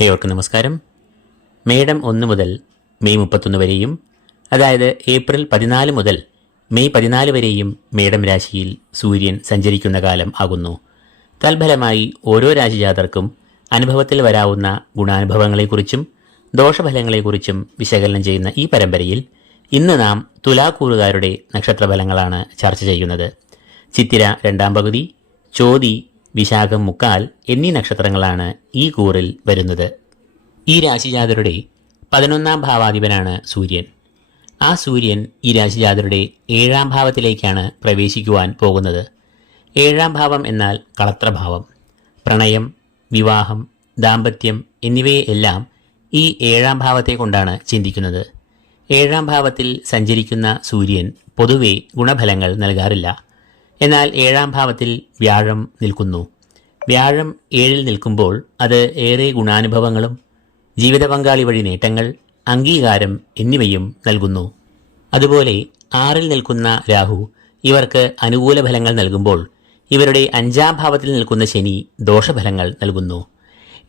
ഏവർക്കും നമസ്കാരം. മേടം ഒന്ന് മുതൽ മെയ് മുപ്പത്തൊന്ന് വരെയും അതായത് ഏപ്രിൽ പതിനാല് മുതൽ മെയ് പതിനാല് വരെയും മേടം രാശിയിൽ സൂര്യൻ സഞ്ചരിക്കുന്ന കാലം ആകുന്നു. തൽഫലമായി ഓരോ രാശിജാതർക്കും അനുഭവത്തിൽ വരാവുന്ന ഗുണാനുഭവങ്ങളെക്കുറിച്ചും ദോഷഫലങ്ങളെക്കുറിച്ചും വിശകലനം ചെയ്യുന്ന ഈ പരമ്പരയിൽ ഇന്ന് നാം തുലാക്കൂറുകാരുടെ നക്ഷത്രഫലങ്ങളാണ് ചർച്ച ചെയ്യുന്നത്. ചിത്തിര രണ്ടാം പകുതി ചോതി വിശാഖം മുക്കാൽ എന്നീ നക്ഷത്രങ്ങളാണ് ഈ കൂറിൽ വരുന്നത്. ഈ രാശിജാതരുടെ പതിനൊന്നാം ഭാവാധിപനാണ് സൂര്യൻ. ആ സൂര്യൻ ഈ രാശിജാതരുടെ ഏഴാം ഭാവത്തിലേക്കാണ് പ്രവേശിക്കുവാൻ പോകുന്നത്. ഏഴാം ഭാവം എന്നാൽ കളത്രഭാവം. പ്രണയം വിവാഹം ദാമ്പത്യം എന്നിവയെ എല്ലാം ഈ ഏഴാം ഭാവത്തെ കൊണ്ടാണ് ചിന്തിക്കുന്നത്. ഏഴാം ഭാവത്തിൽ സഞ്ചരിക്കുന്ന സൂര്യൻ പൊതുവെ ഗുണഫലങ്ങൾ നൽകാറില്ല. എന്നാൽ ഏഴാം ഭാവത്തിൽ വ്യാഴം നിൽക്കുന്നു. വ്യാഴം ഏഴിൽ നിൽക്കുമ്പോൾ അത് ഏറെ ഗുണാനുഭവങ്ങളും ജീവിത പങ്കാളി വഴി നേട്ടങ്ങൾ അംഗീകാരം എന്നിവയും നൽകുന്നു. അതുപോലെ ആറിൽ നിൽക്കുന്ന രാഹു ഇവർക്ക് അനുകൂല ഫലങ്ങൾ നൽകുമ്പോൾ ഇവരുടെ അഞ്ചാം ഭാവത്തിൽ നിൽക്കുന്ന ശനി ദോഷഫലങ്ങൾ നൽകുന്നു.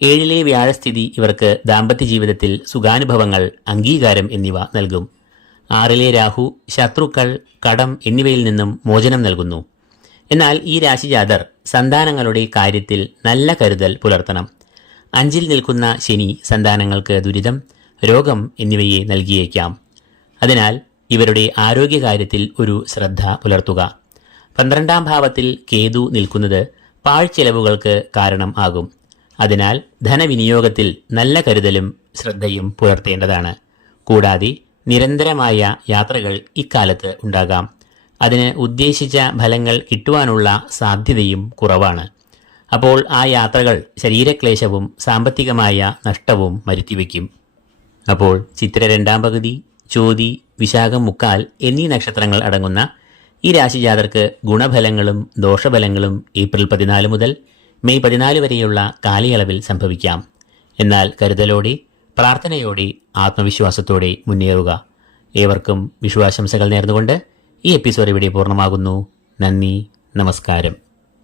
ഏഴിലെ വ്യാഴസ്ഥിതി ഇവർക്ക് ദാമ്പത്യ ജീവിതത്തിൽ സുഖാനുഭവങ്ങൾ അംഗീകാരം എന്നിവ നൽകും. ആറിലെ രാഹു ശത്രുക്കൾ കടം എന്നിവയിൽ നിന്നും മോചനം നൽകുന്നു. എന്നാൽ ഈ രാശിജാതർ സന്താനങ്ങളുടെ കാര്യത്തിൽ നല്ല കരുതൽ പുലർത്തണം. അഞ്ചിൽ നിൽക്കുന്ന ശനി സന്താനങ്ങൾക്ക് ദുരിതം രോഗം എന്നിവയെ നൽകിയേക്കാം. അതിനാൽ ഇവരുടെ ആരോഗ്യകാര്യത്തിൽ ഒരു ശ്രദ്ധ പുലർത്തുക. പന്ത്രണ്ടാം ഭാവത്തിൽ കേതു നിൽക്കുന്നത് പാഴ്ചെലവുകൾക്ക് കാരണം ആകും. അതിനാൽ ധനവിനിയോഗത്തിൽ നല്ല കരുതലും ശ്രദ്ധയും പുലർത്തേണ്ടതാണ്. കൂടാതെ നിരന്തരമായ യാത്രകൾ ഇക്കാലത്ത് ഉണ്ടാകാം. അതിന് ഉദ്ദേശിച്ച ഫലങ്ങൾ കിട്ടുവാനുള്ള സാധ്യതയും കുറവാണ്. അപ്പോൾ ആ യാത്രകൾ ശരീരക്ലേശവും സാമ്പത്തികമായ നഷ്ടവും വരുത്തിവെക്കും. അപ്പോൾ ചിത്ര രണ്ടാം പകുതി ചോതി വിശാഖം മുക്കാൽ എന്നീ നക്ഷത്രങ്ങൾ അടങ്ങുന്ന ഈ രാശിജാതർക്ക് ഗുണഫലങ്ങളും ദോഷഫലങ്ങളും ഏപ്രിൽ പതിനാല് മുതൽ മെയ് പതിനാല് വരെയുള്ള കാലയളവിൽ സംഭവിക്കാം. എന്നാൽ കരുതലോടെ പ്രാർത്ഥനയോടെ ആത്മവിശ്വാസത്തോടെ മുന്നേറുക. ഏവർക്കും വിശ്വാസംസകൾ നേർന്നുകൊണ്ട് ഈ എപ്പിസോഡ് ഇവിടെ പൂർണമാകുന്നു. നന്ദി നമസ്കാരം.